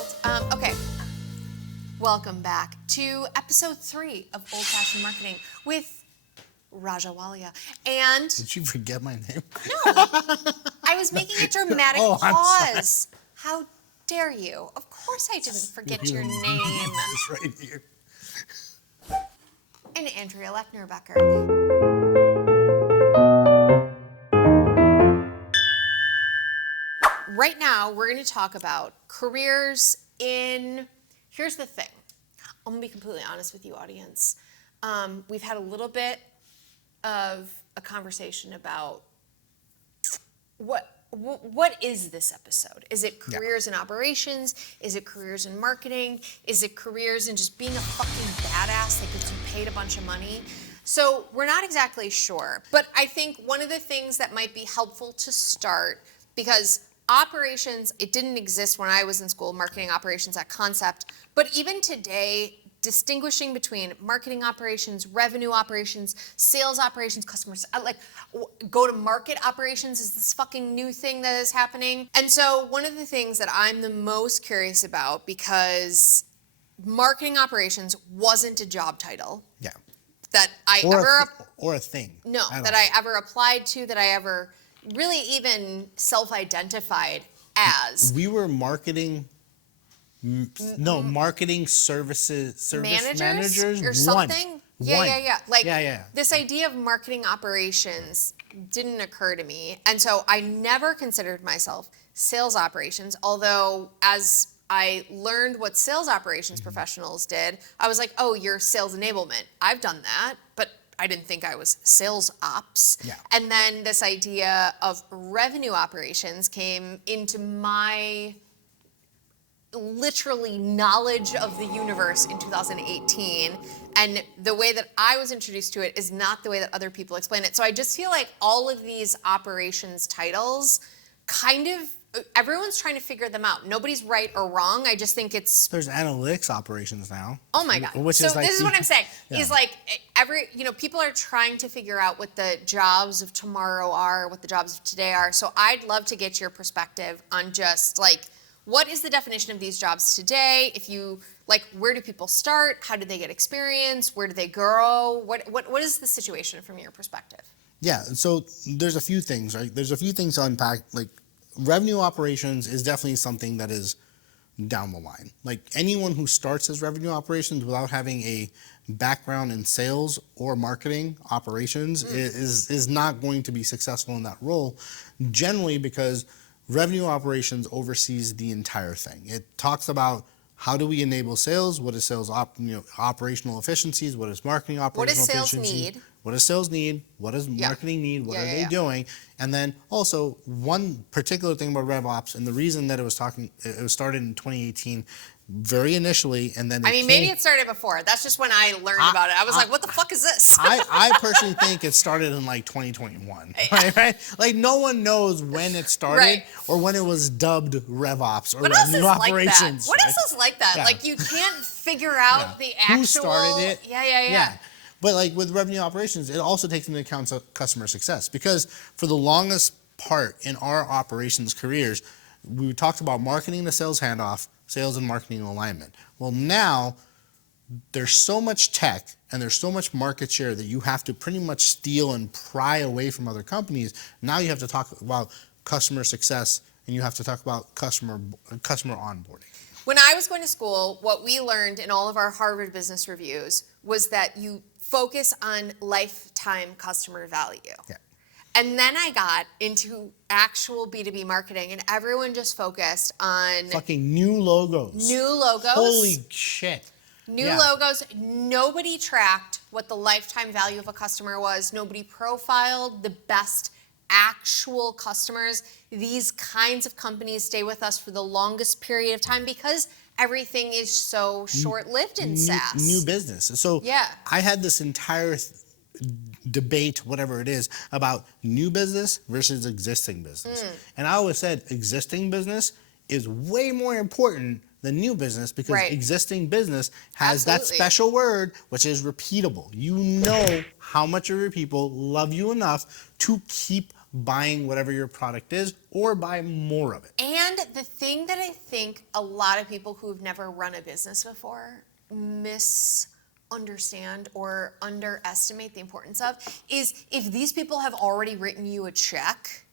world. Okay, welcome back to episode 3 of Old Fashioned Marketing with Raja Walia. And did you forget my name? No, I was making a dramatic pause. How dare you? Of course I didn't forget your name. It's right here. And Andrea Lechner-Becker. Right now, we're going to talk about careers in, here's the thing. I'm going to be completely honest with you, audience. We've had a little bit of a conversation about what is this episode? Is it careers in operations? Is it careers in marketing? Is it careers in just being a fucking badass that gets you paid a bunch of money? So we're not exactly sure. But I think one of the things that might be helpful to start, because operations, it didn't exist when I was in school, marketing operations, that concept. But even today, distinguishing between marketing operations, revenue operations, sales operations, customers, like go-to-market operations is this fucking new thing that is happening. And so one of the things that I'm the most curious about, because marketing operations wasn't a job title. Yeah. That I or a thing. No, that I ever applied to, that I ever really even self-identified as. We were marketing, marketing service managers or something. Yeah. Like yeah. This idea of marketing operations didn't occur to me, and so I never considered myself sales operations. Although as I learned what sales operations professionals did, I was like, oh, you're sales enablement. I've done that, but I didn't think I was sales ops. Yeah. And then this idea of revenue operations came into my literally knowledge of the universe in 2018. And the way that I was introduced to it is not the way that other people explain it. So I just feel like all of these operations titles kind of, everyone's trying to figure them out. Nobody's right or wrong. I just think there's analytics operations now. Oh my God. Which so is like this is what I'm saying. Is like people are trying to figure out what the jobs of tomorrow are, what the jobs of today are. So I'd love to get your perspective on just like, what is the definition of these jobs today? If you like, where do people start? How do they get experience? Where do they grow? What is the situation from your perspective? Yeah. So there's a few things, right? There's a few things to unpack. Like, revenue operations is definitely something that is down the line. Like, anyone who starts as revenue operations without having a background in sales or marketing operations is not going to be successful in that role, generally because revenue operations oversees the entire thing. It talks about how do we enable sales, what is sales operational efficiencies, what is marketing operational efficiency. What does sales need? What does sales need? What does marketing need? What are they doing? And then also one particular thing about RevOps, and the reason that it was started in 2018, very initially, and then maybe it started before. That's just when I learned about it. I was like, what the fuck is this? I personally think it started in like 2021, right? Like, no one knows when it started or when it was dubbed RevOps or revenue operations. What else is like that? Yeah. Like, you can't figure out the actual. Who started it? Yeah. But like with revenue operations, it also takes into account customer success, because for the longest part in our operations careers, we talked about marketing to sales handoff, sales and marketing alignment. Well, now there's so much tech and there's so much market share that you have to pretty much steal and pry away from other companies. Now you have to talk about customer success, and you have to talk about customer onboarding. When I was going to school, what we learned in all of our Harvard Business Reviews was that you focus on lifetime customer value. Yeah. And then I got into actual B2B marketing, and everyone just focused on fucking new logos. Holy shit. New logos. Nobody tracked what the lifetime value of a customer was. Nobody profiled the best actual customers. These kinds of companies stay with us for the longest period of time because everything is so short-lived in SaaS. New business. So I had this entire debate, whatever it is, about new business versus existing business. And I always said existing business is way more important than new business, because existing business has that special word, which is repeatable. You know how much of your people love you enough to keep buying whatever your product is or buy more of it. And the thing that I think a lot of people who've never run a business before misunderstand or underestimate the importance of is if these people have already written you a check,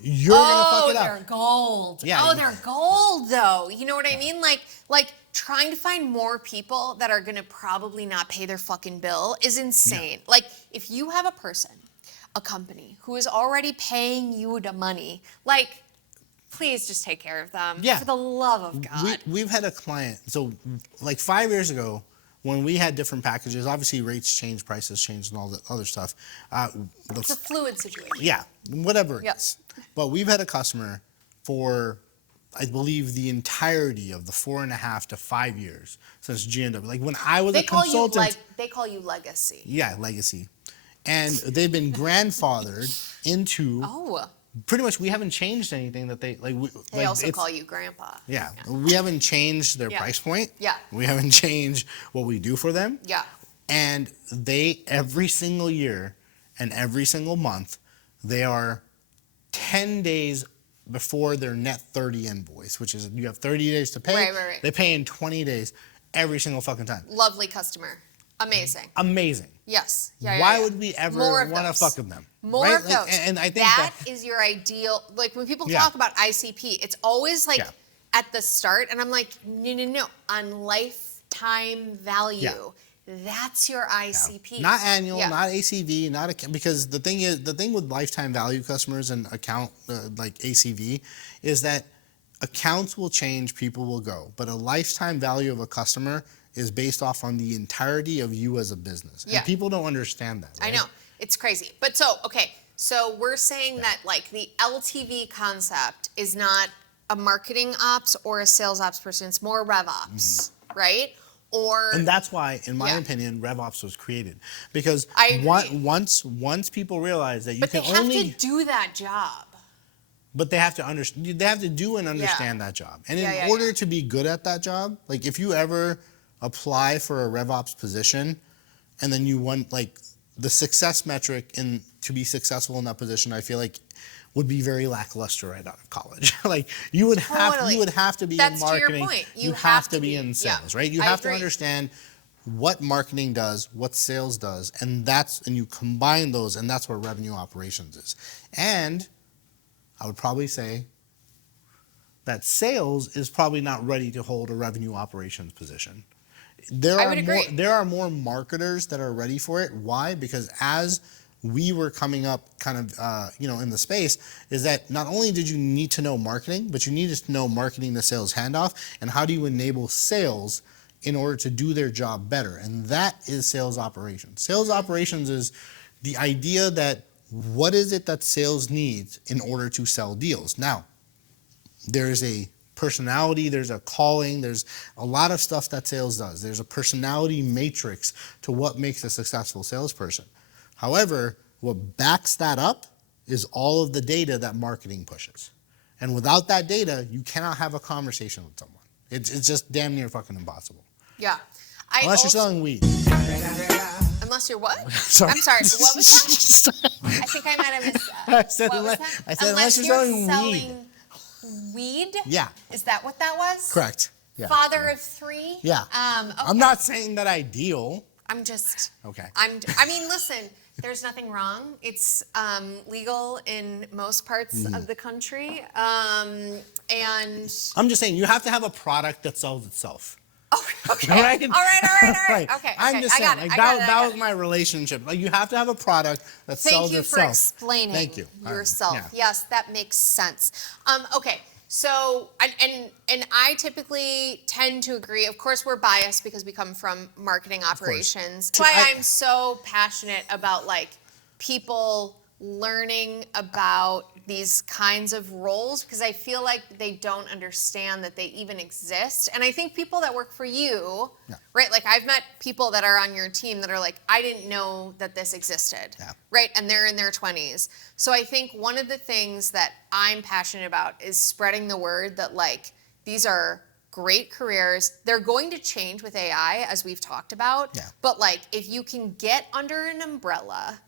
You're gonna fuck it up. they're gold. Yeah. Oh, they're gold though. You know what I mean? Like trying to find more people that are gonna probably not pay their fucking bill is insane. Like if you have a company who is already paying you the money, like please just take care of them. Yeah. For the love of God. We've had a client, so like 5 years ago, when we had different packages, obviously rates change, prices change, and all the other stuff. It's a fluid situation. Yeah, whatever it Yep. is. But we've had a customer for, I believe, the entirety of the 4.5 to 5 years since GNW. Like when I was a consultant. They call you legacy. Yeah, legacy. And they've been grandfathered into. Oh. Pretty much, we haven't changed anything that they like. They also call you grandpa. Yeah, we haven't changed their price point. Yeah. We haven't changed what we do for them. Yeah. And they, every single year and every single month, they are 10 days before their net 30 invoice, which is you have 30 days to pay. Right. They pay in 20 days every single fucking time. Lovely customer. Amazing. Amazing. Yes. Why would we ever want to fuck with them? More right? of those. And I think that is your ideal. Like when people talk about ICP, it's always like at the start, and I'm like, no. On lifetime value, that's your ICP. Not annual, not ACV, because the thing with lifetime value customers and account like ACV is that accounts will change, people will go, but a lifetime value of a customer is based off on the entirety of you as a business. And people don't understand that. Right? I know. It's crazy. But so we're saying that like the LTV concept is not a marketing ops or a sales ops person, it's more rev ops, right? And that's why, in my opinion, RevOps was created. Because once people realize that you can only... But they have to do that job. But they have to do and understand that job. And in order to be good at that job, like if you ever apply for a RevOps position and then you want like the success metric to be successful in that position, I feel like would be very lackluster right out of college. Like you would have to be in marketing. To your point. You have to be in sales, right? You have to understand what marketing does, what sales does, and you combine those, and that's where revenue operations is. And I would probably say that sales is probably not ready to hold a revenue operations position. There are more marketers that are ready for it. Why? Because as we were coming up kind of, in the space, is that not only did you need to know marketing, but you needed to know marketing to sales handoff and how do you enable sales in order to do their job better. And that is sales operations. Sales operations is the idea that what is it that sales needs in order to sell deals. Now, there is a personality, there's a calling, there's a lot of stuff that sales does. There's a personality matrix to what makes a successful salesperson. However, what backs that up is all of the data that marketing pushes. And without that data, you cannot have a conversation with someone. It's just damn near fucking impossible. Yeah. Unless you're selling weed. Unless you're what? Sorry. I'm sorry. What was that? I think I might have missed that. I said unless you're selling weed. Yeah. Is that what that was? Correct. Yeah. Father of three? Yeah. Okay. I'm not saying that I deal. I'm just. Okay. I mean, listen. There's nothing wrong. It's legal in most parts of the country, and I'm just saying you have to have a product that sells itself. Oh, okay. Right? All right. Okay. I'm just saying, that was my relationship. Like you have to have a product that sells itself. Thank you for explaining yourself. Yeah. Yes, that makes sense. Okay. So, and I typically tend to agree. Of course, we're biased because we come from marketing operations. That's why I'm so passionate about like people learning about these kinds of roles because I feel like they don't understand that they even exist. And I think people that work for you, right? Like I've met people that are on your team that are like, I didn't know that this existed, right? And they're in their 20s. So I think one of the things that I'm passionate about is spreading the word that like, these are great careers. They're going to change with AI as we've talked about. But like, if you can get under an umbrella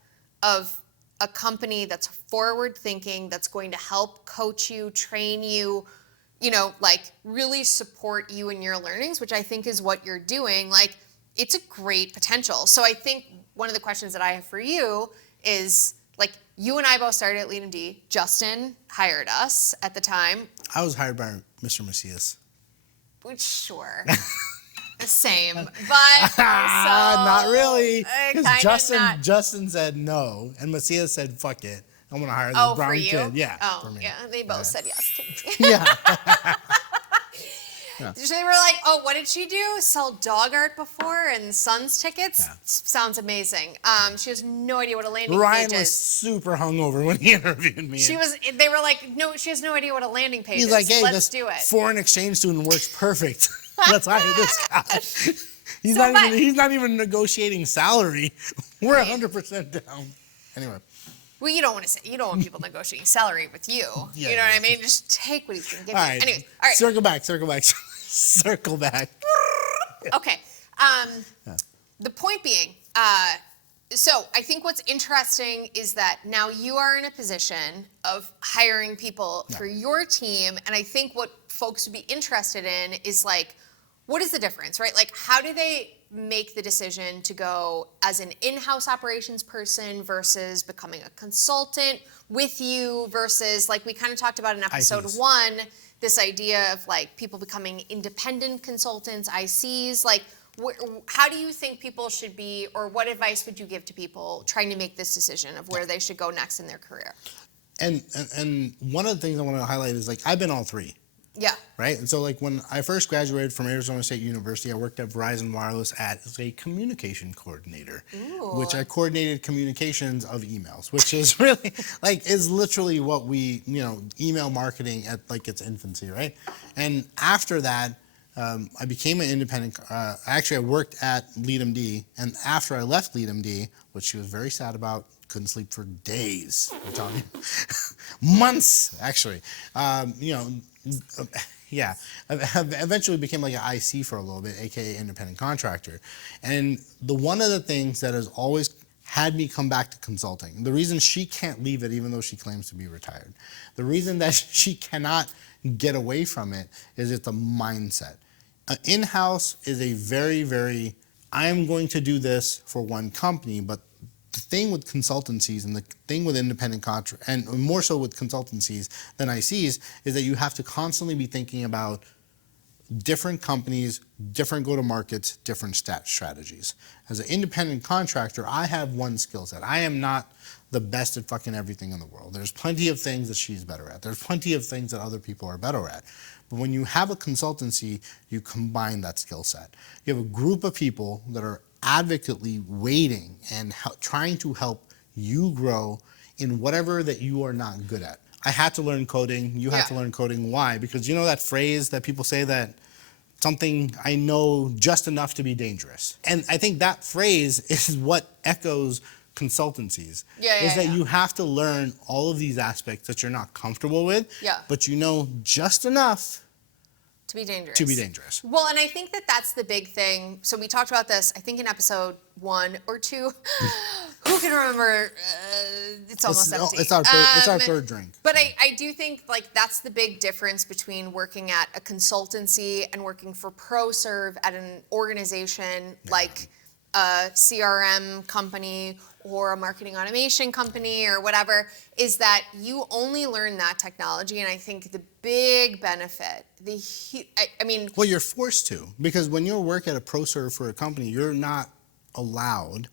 of a company that's forward thinking, that's going to help coach you, train you, like really support you in your learnings, which I think is what you're doing, like it's a great potential. So I think one of the questions that I have for you is, like, you and I both started at LeadMD. Justin hired us at the time. I was hired by Mr. Macias. Which, sure. Same, but also, not really. Because not. Justin said no, and Macias said, "Fuck it, I'm gonna hire this brown for you? kid." Yeah. Oh, for me. yeah. They both said yes to me. Yeah. So they were like, "Oh, what did she do? Sell dog art before and Suns tickets? Yeah. Sounds amazing." She has no idea what a landing Ryan page was is. super hungover when he interviewed me. They were like, "No, she has no idea what a landing page is. He's like, "Hey, let's this do it." foreign exchange student works perfect. Let's hire this guy." He's So, he's not even negotiating salary. We're 100% down. Anyway. Well, you don't want people negotiating salary with you. Yeah, you know what I mean? Just take what he's gonna give All you. right. Anyways, all right. Circle back. Circle back. Okay. The point being, so I think what's interesting is that now you are in a position of hiring people for your team, and I think what folks would be interested in is, like, what is the difference, right? Like, how do they make the decision to go as an in-house operations person versus becoming a consultant with you versus, like we kind of talked about in episode 1, this idea of like people becoming independent consultants, ICs, like how do you think people should be, or what advice would you give to people trying to make this decision of where they should go next in their career? And one of the things I want to highlight is, like, I've been all three. Yeah. Right? And so, like, when I first graduated from Arizona State University, I worked at Verizon Wireless as a communication coordinator, which I coordinated communications of emails, which is really, like, is literally what we, email marketing at, like, its infancy, right? And after that, I became an independent, actually, I worked at LeadMD, and after I left LeadMD, which she was very sad about, couldn't sleep for days, I'm telling you, months, actually, yeah, I eventually became like an IC for a little bit, aka independent contractor. And one of the things that has always had me come back to consulting, the reason she can't leave it even though she claims to be retired, the reason that she cannot get away from it is it's a mindset. In-house is a very, very, I'm going to do this for one company, but the thing with consultancies and the thing with independent contract, and more so with consultancies than ICs, is that you have to constantly be thinking about different companies, different go-to-markets, different strategies. As an independent contractor, I have one skill set. I am not the best at fucking everything in the world. There's plenty of things that she's better at. There's plenty of things that other people are better at. But when you have a consultancy, you combine that skill set. You have a group of people that are advocately waiting and trying to help you grow in whatever that you are not good at. I had to learn coding. You had to learn coding. Why? Because you know that phrase that people say that something I know just enough to be dangerous. And I think that phrase is what echoes consultancies. You have to learn all of these aspects that you're not comfortable with, but you know just enough to be dangerous. To be dangerous. Well, and I think that that's the big thing. So we talked about this, I think, in episode 1 or 2. Who can remember? It's almost empty. It's our third drink. But I do think, like, that's the big difference between working at a consultancy and working for ProServe at an organization like a CRM company or a marketing automation company or whatever, is that you only learn that technology. And I think the big benefit, well, you're forced to, because when you work at a ProServe for a company, you're not allowed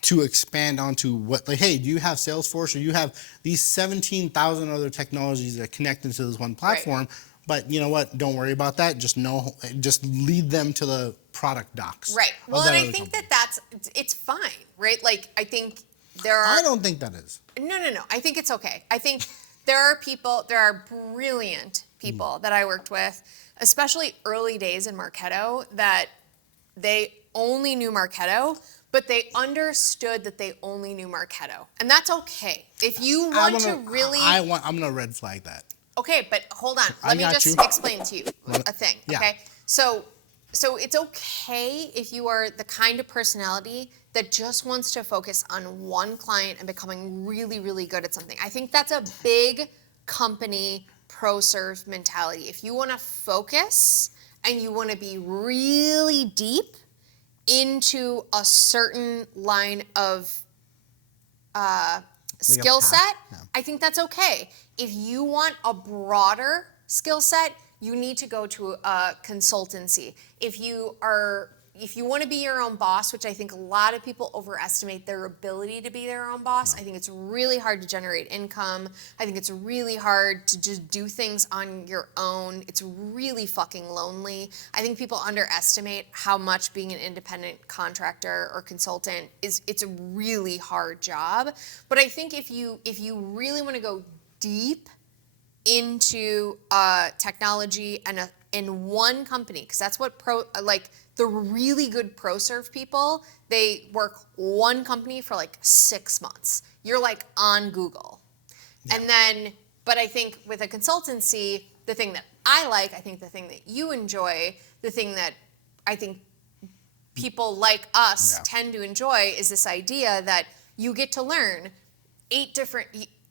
to expand onto what, like, hey, do you have Salesforce, or you have these 17,000 other technologies that connect into this one platform? But you know what? Don't worry about that. Just lead them to the product docs. Right. Well, and I think it's fine, right? Like, I think I don't think that is. No. I think it's okay. I think there are brilliant people that I worked with, especially early days in Marketo, that they only knew Marketo, but they understood that they only knew Marketo. And that's okay. If you want to really... I'm going to red flag that. Okay, but hold on. Let me just explain to you a thing, okay? So it's okay if you are the kind of personality that just wants to focus on one client and becoming really, really good at something. I think that's a big company pro-serve mentality. If you want to focus and you want to be really deep into a certain line of skill set, I think that's okay. If you want a broader skill set, you need to go to a consultancy. If you want to be your own boss, which I think a lot of people overestimate their ability to be their own boss, I think it's really hard to generate income. I think it's really hard to just do things on your own. It's really fucking lonely. I think people underestimate how much being an independent contractor or consultant it's a really hard job. But I think if you really want to go deep into technology and in one company, because that's what the really good pro-serve people, they work one company for like 6 months. You're like on Google. Yeah. And then, but I think with a consultancy, the thing that I think the thing that you enjoy, the thing that I think people like us tend to enjoy is this idea that you get to learn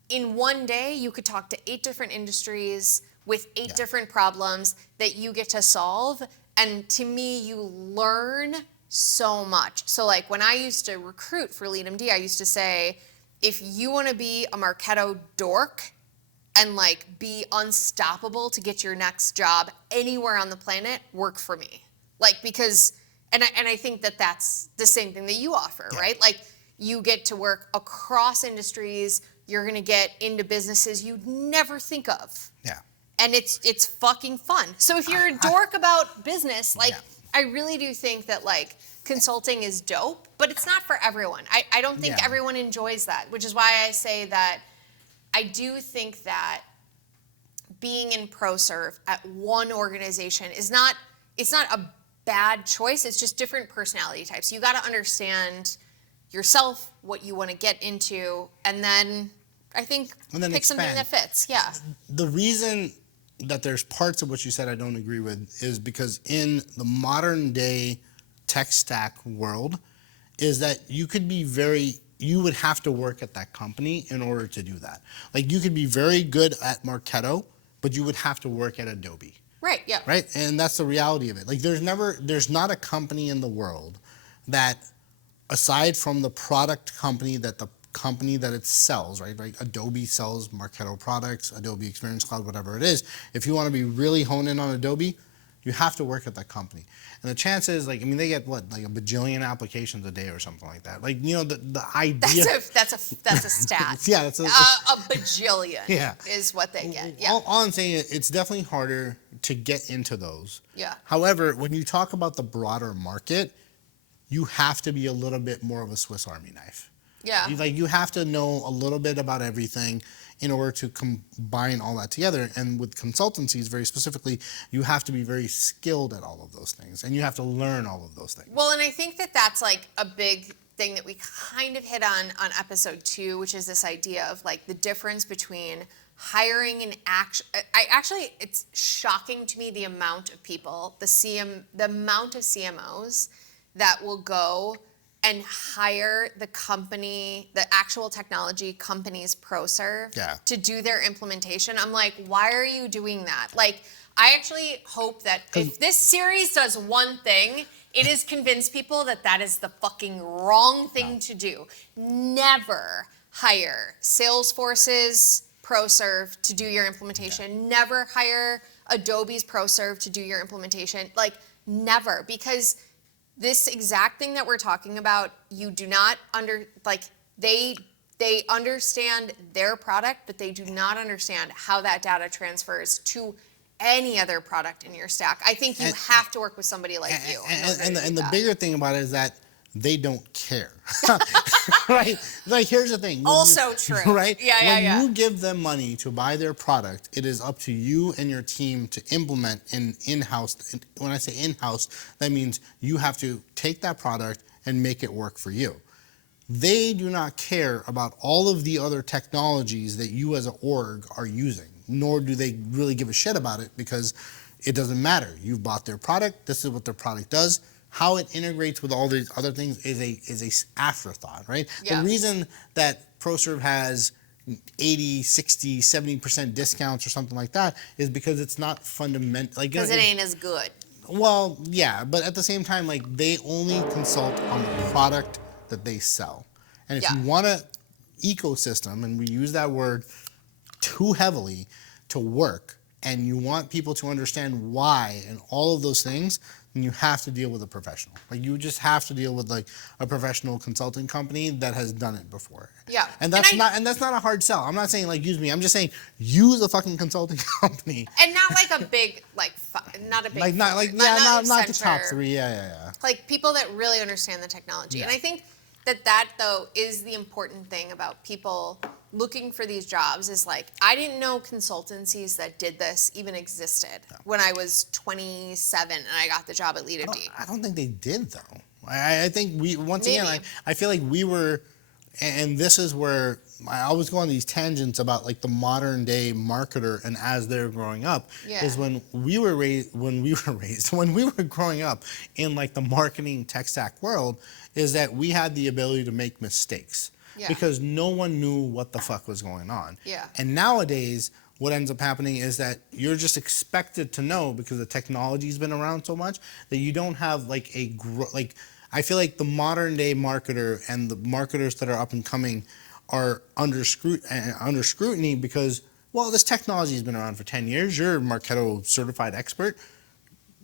in one day, you could talk to 8 different industries with 8 different problems that you get to solve. And to me, you learn so much. So like when I used to recruit for LeadMD, I used to say, if you want to be a Marketo dork and like be unstoppable to get your next job anywhere on the planet, work for me. Like because, and I think that that's the same thing that you offer, right? Like you get to work across industries. You're going to get into businesses you'd never think of. Yeah. And it's fucking fun. So if you're a dork about business, like I really do think that like consulting is dope, but it's not for everyone. I don't think everyone enjoys that, which is why I say that I do think that being in ProServe at one organization it's not a bad choice. It's just different personality types. You got to understand yourself, what you want to get into, and then I think pick something that fits. Yeah. The reason that there's parts of what you said I don't agree with is because in the modern day tech stack world is that you would have to work at that company in order to do that. Like you could be very good at Marketo, but you would have to work at Adobe. Right, yeah. Right? And that's the reality of it. Like there's not a company in the world that aside from the product company that it sells, right? Like Adobe sells Marketo products, Adobe Experience Cloud, whatever it is. If you want to be really honed in on Adobe, you have to work at that company. And the chances, like, I mean, they get what, like a bajillion applications a day or something like that. Like, you know, the idea. That's a stat. Yeah, that's a bajillion. Yeah. Is what they get. Yeah. All I'm saying is it's definitely harder to get into those. Yeah. However, when you talk about the broader market, you have to be a little bit more of a Swiss Army knife. Yeah. You have to know a little bit about everything in order to combine all that together. And with consultancies, very specifically, you have to be very skilled at all of those things, and you have to learn all of those things. Well, and I think that that's like a big thing that we kind of hit on episode 2, which is this idea of like the difference between hiring and it's shocking to me the amount of people, the amount of CMOs that will go and hire the actual technology company's ProServe to do their implementation. I'm like, why are you doing that? Like, I actually hope that if this series does one thing, it is convince people that is the fucking wrong thing to do. Never hire Salesforce's ProServe to do your implementation. Yeah. Never hire Adobe's ProServe to do your implementation. Like, never, because this exact thing that we're talking about, you do not they understand their product, but they do not understand how that data transfers to any other product in your stack. I think you have to work with somebody like you. And the bigger thing about it is that they don't care. Right? Like, here's the thing. Also true. Right? Yeah. When you give them money to buy their product, it is up to you and your team to implement an in-house. When I say in-house, that means you have to take that product and make it work for you. They do not care about all of the other technologies that you as an org are using, nor do they really give a shit about it because it doesn't matter. You've bought their product. This is what their product does. how it integrates with all these other things is a afterthought, right? Yeah. The reason that ProServe has 80, 60, 70% discounts or something like that is because it's not fundamental. Like, Because it ain't as good. well, yeah, but at the same time, like, they only consult on the product that they sell. And if Yeah. you want a ecosystem, and we use that word too heavily, to work, and you want people to understand why and all of those things, then you have to deal with a professional. Like, you just have to deal with, like, a professional consulting company that has done it before. Yeah. And that's not a hard sell. I'm not saying, like, use me. I'm just saying use a fucking consulting company. And not like a big, like, not a big, Like, not like, yeah, not the top three. Yeah. Like people that really understand the technology. And I think that though is the important thing about people looking for these jobs is like, I didn't know consultancies that did this even existed when I was 27 and I got the job at Lead MD. I don't think they did though. I think again, Maybe. I feel like we were, and this is where I always go on these tangents about like the modern day marketer and as they're growing up is when we were growing up in like the marketing tech stack world is that we had the ability to make mistakes because no one knew what the fuck was going on. Yeah. And nowadays, what ends up happening is that you're just expected to know because the technology's been around so much that you don't have like I feel like the modern day marketer and the marketers that are up and coming are under scrutiny because, well, this technology has been around for 10 years. You're a Marketo certified expert.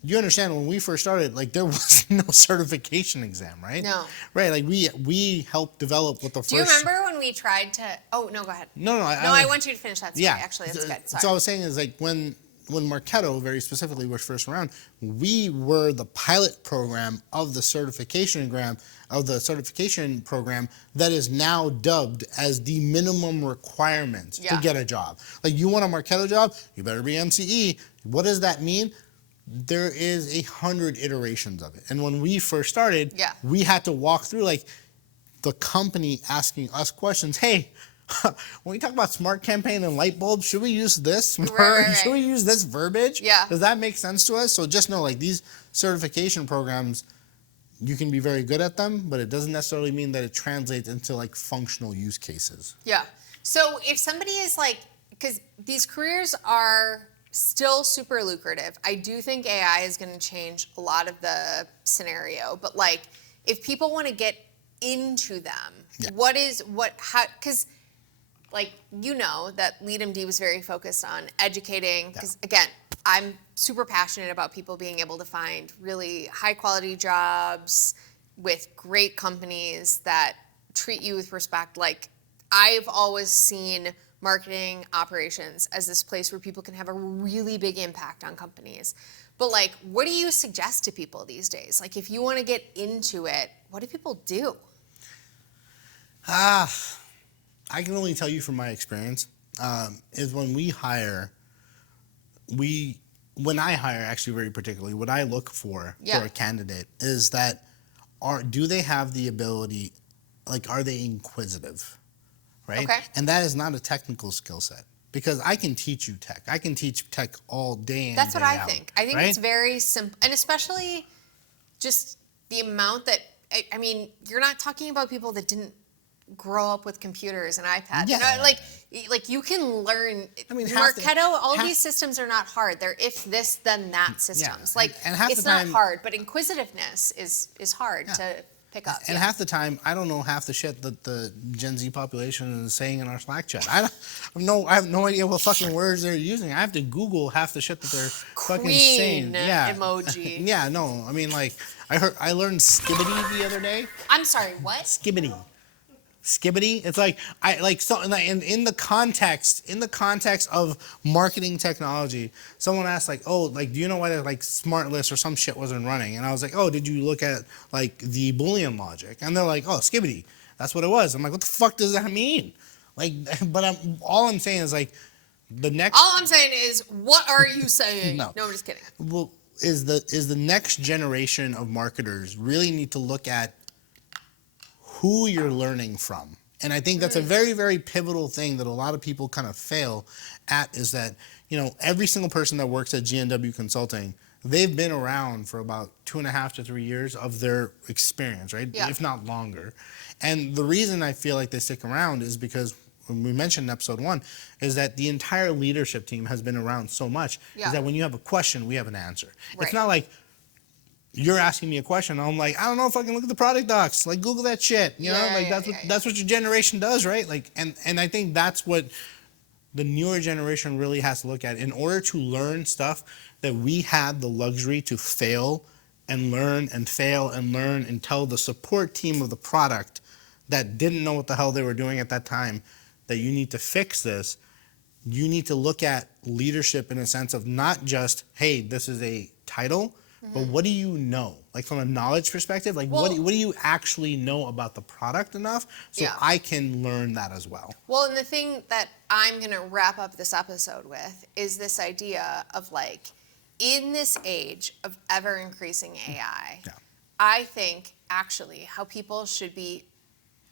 You understand when we first started, like there was no certification exam, right? No. Right, like we helped develop what the first. Do you remember when we tried to? Oh no, go ahead. No. I want you to finish that story. Yeah, Actually, that's good. Sorry. So I was saying is like when Marketo very specifically was first around, we were the pilot program of the certification program that is now dubbed as the minimum requirements to get a job. Like you want a Marketo job, you better be MCE. What does that mean? There is 100 iterations of it. And when we first started, we had to walk through like the company asking us questions. Hey, when we talk about smart campaign and light bulbs, should we use this? Right. Should we use this verbiage? Yeah. Does that make sense to us? So just know like these certification programs, you can be very good at them, but it doesn't necessarily mean that it translates into like functional use cases. Yeah. So if somebody is like, because these careers are still super lucrative. I do think AI is going to change a lot of the scenario, but like if people want to get into them, because like, you know that LeadMD was very focused on educating, because again, I'm super passionate about people being able to find really high quality jobs with great companies that treat you with respect. Like I've always seen marketing operations as this place where people can have a really big impact on companies. But like, what do you suggest to people these days? Like if you want to get into it, what do people do? I can only tell you from my experience, is when we hire, when I hire actually very particularly, what I look for a candidate is that do they have the ability, like are they inquisitive? Right? Okay. And that is not a technical skill set because I can teach you tech. I can teach tech all day and That's day what I out, think. I think right? it's very simple, and especially just the amount that, I mean, you're not talking about people that didn't grow up with computers and iPads. Yeah. You know, like you can learn. I mean, Marketo, all these systems are not hard. They're if this then that systems. Like and half it's the not time, hard, but inquisitive-ness is hard to pick up. And half the time, I don't know half the shit that the Gen Z population is saying in our Slack chat. I have no idea what fucking words they're using. I have to Google half the shit that they're fucking saying. Yeah. Emoji. Yeah, no, I mean like I learned skibbity the other day. I'm sorry, what? Skibbity. It's like in the context of marketing technology, someone asked like, oh, like do you know why like smart list or some shit wasn't running? And I was like, oh, did you look at like the Boolean logic? And they're like, oh, skibbity, that's what it was. I'm like, what the fuck does that mean? Like, but all I'm saying is like the next. All I'm saying is, what are you saying? No, I'm just kidding. Well, is the next generation of marketers really need to look at who you're learning from. And I think that's a very, very pivotal thing that a lot of people kind of fail at is that, you know, every single person that works at G&W Consulting they've been around for about 2.5 to 3 years of their experience, right? Yeah. If not longer. And the reason I feel like they stick around is because when we mentioned in episode 1 is that the entire leadership team has been around so much Yeah. is that when you have a question, we have an answer. Right. It's not like you're asking me a question. I'm like, I don't know if I can look at the product docs. Like, Google that shit. You know, like that's what your generation does, right? Like, and I think that's what the newer generation really has to look at in order to learn stuff that we had the luxury to fail and learn and fail and learn and tell the support team of the product that didn't know what the hell they were doing at that time that you need to fix this. You need to look at leadership in a sense of not just, hey, this is a title, but what do you know? Like from a knowledge perspective, like what do you actually know about the product enough so I can learn that as well? Well, and the thing that I'm going to wrap up this episode with is this idea of like, in this age of ever increasing AI, I think actually how people should be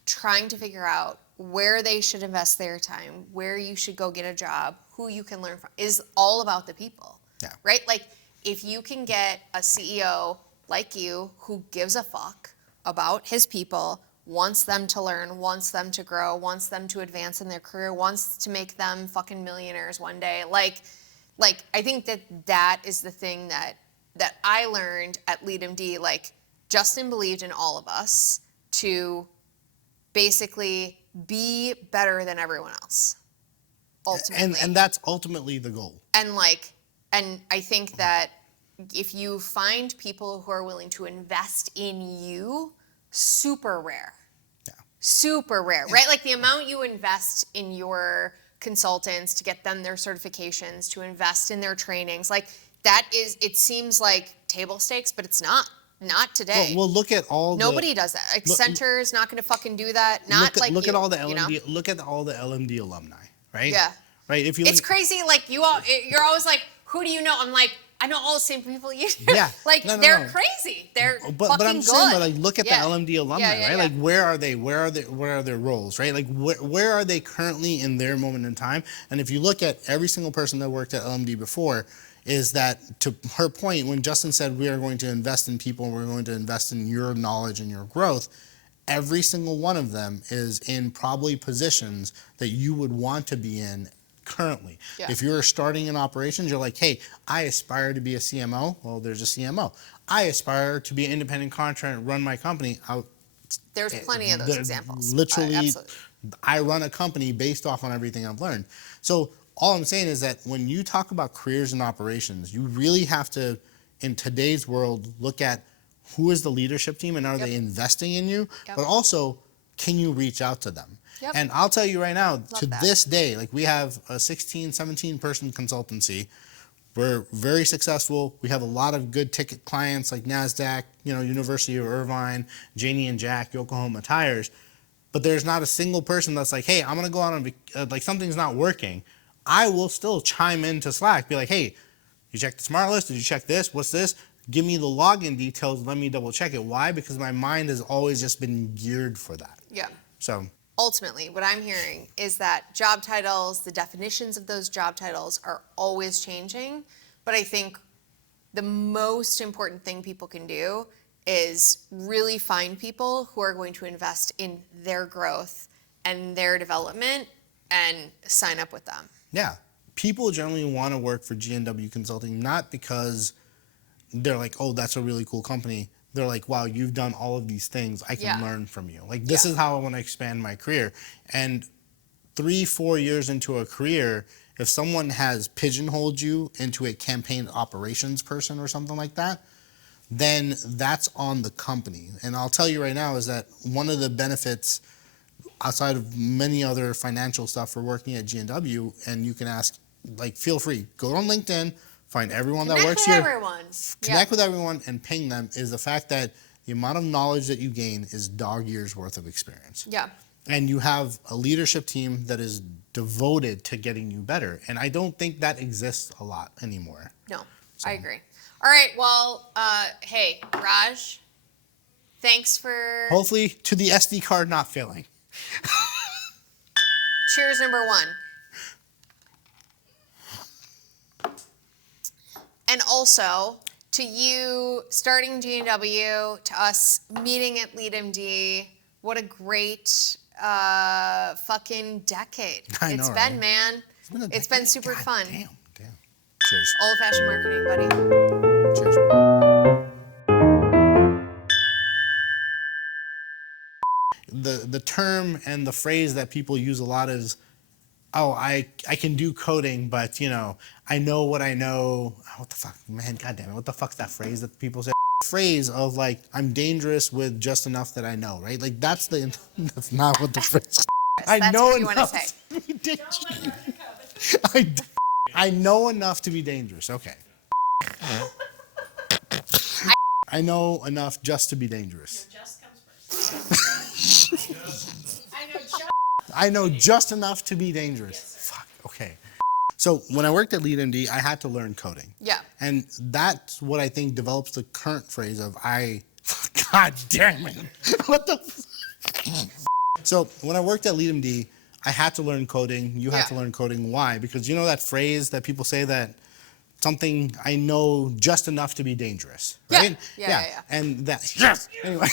trying to figure out where they should invest their time, where you should go get a job, who you can learn from, is all about the people. Yeah. Right? Like, if you can get a CEO like you who gives a fuck about his people, wants them to learn, wants them to grow, wants them to advance in their career, wants to make them fucking millionaires one day, like I think that is the thing that I learned at LeadMD. Like, Justin believed in all of us to basically be better than everyone else, ultimately. And that's ultimately the goal. And I think that if you find people who are willing to invest in you, super rare. Yeah. Super rare, right? Like the amount you invest in your consultants to get them their certifications, to invest in their trainings, like that is, it seems like table stakes, but it's not. Not today. Well, look at all Nobody does that. Accenture is not going to fucking do that. Look at all the LMD. You know? Look at all the LMD alumni, right? Yeah. Right. If you it's crazy. Like you're always like, who do you know? I'm like, I know all the same people you do. Yeah. Like they're crazy. They're but I'm good. saying, like, look at the LMD alumni, right? Yeah. Like, where are they? Where are their roles, right? Like, where are they currently in their moment in time? And if you look at every single person that worked at LMD before, is that, to her point, when Justin said we are going to invest in people, we're going to invest in your knowledge and your growth, every single one of them is in probably positions that you would want to be in currently. Yeah. If you're starting in operations, you're like, hey, I aspire to be a CMO. Well, there's a CMO. I aspire to be an independent contractor and run my company. There's plenty of those examples. Literally, I run a company based off on everything I've learned. So all I'm saying is that when you talk about careers and operations, you really have to, in today's world, look at who is the leadership team and are they investing in you, but also, can you reach out to them? And I'll tell you right now, this day, like we have a 16, 17 person consultancy. We're very successful. We have a lot of good ticket clients like NASDAQ, University of Irvine, Janie and Jack, Yokohama Tires. But there's not a single person that's like, hey, I'm going to go out on, like something's not working. I will still chime into Slack, be like, hey, you checked the smart list? Did you check this? What's this? Give me the login details. Let me double check it. Why? Because my mind has always just been geared for that. Yeah. So ultimately, what I'm hearing is that job titles, the definitions of those job titles are always changing. But I think the most important thing people can do is really find people who are going to invest in their growth and their development and sign up with them. Yeah. People generally want to work for G&W Consulting, not because they're like, oh, that's a really cool company. They're like, wow, you've done all of these things. I can learn from you. Like, this is how I want to expand my career. And 3-4 years into a career, if someone has pigeonholed you into a campaign operations person or something like that, then that's on the company. And I'll tell you right now is that one of the benefits outside of many other financial stuff for working at G&W, and you can ask, like, feel free, go on LinkedIn, find everyone that works here. Connect with everyone and ping them, is the fact that the amount of knowledge that you gain is dog years worth of experience. Yeah. And you have a leadership team that is devoted to getting you better. And I don't think that exists a lot anymore. No, I agree. All right, well, hey, Raj, thanks for... Hopefully to the SD card not failing. Cheers, number 1. And also, to you starting G&W, to us meeting at LeadMD. What a great fucking decade. I know, It's right? been, man. It's been super God fun. Damn. Cheers. Old-fashioned marketing, buddy. Cheers. The term and the phrase that people use a lot is, oh, I can do coding, but you know, I know what I know. What the fuck, man? Goddamn it! What the fuck's that phrase that people say? Phrase of like, I'm dangerous with just enough that I know, right? Like that's not what the phrase. That's what you want to say. To be dangerous. I know enough to be dangerous. Okay. I know enough just to be dangerous. No, just comes first. I know just enough to be dangerous. Yes, Fuck. Okay. So when I worked at LeadMD, I had to learn coding. Yeah. And that's what I think develops the current phrase of God damn it. What the? So when I worked at LeadMD, I had to learn coding. You had to learn coding. Why? Because you know that phrase that people say that something I know just enough to be dangerous, right? Yeah. And that, yes. Anyway.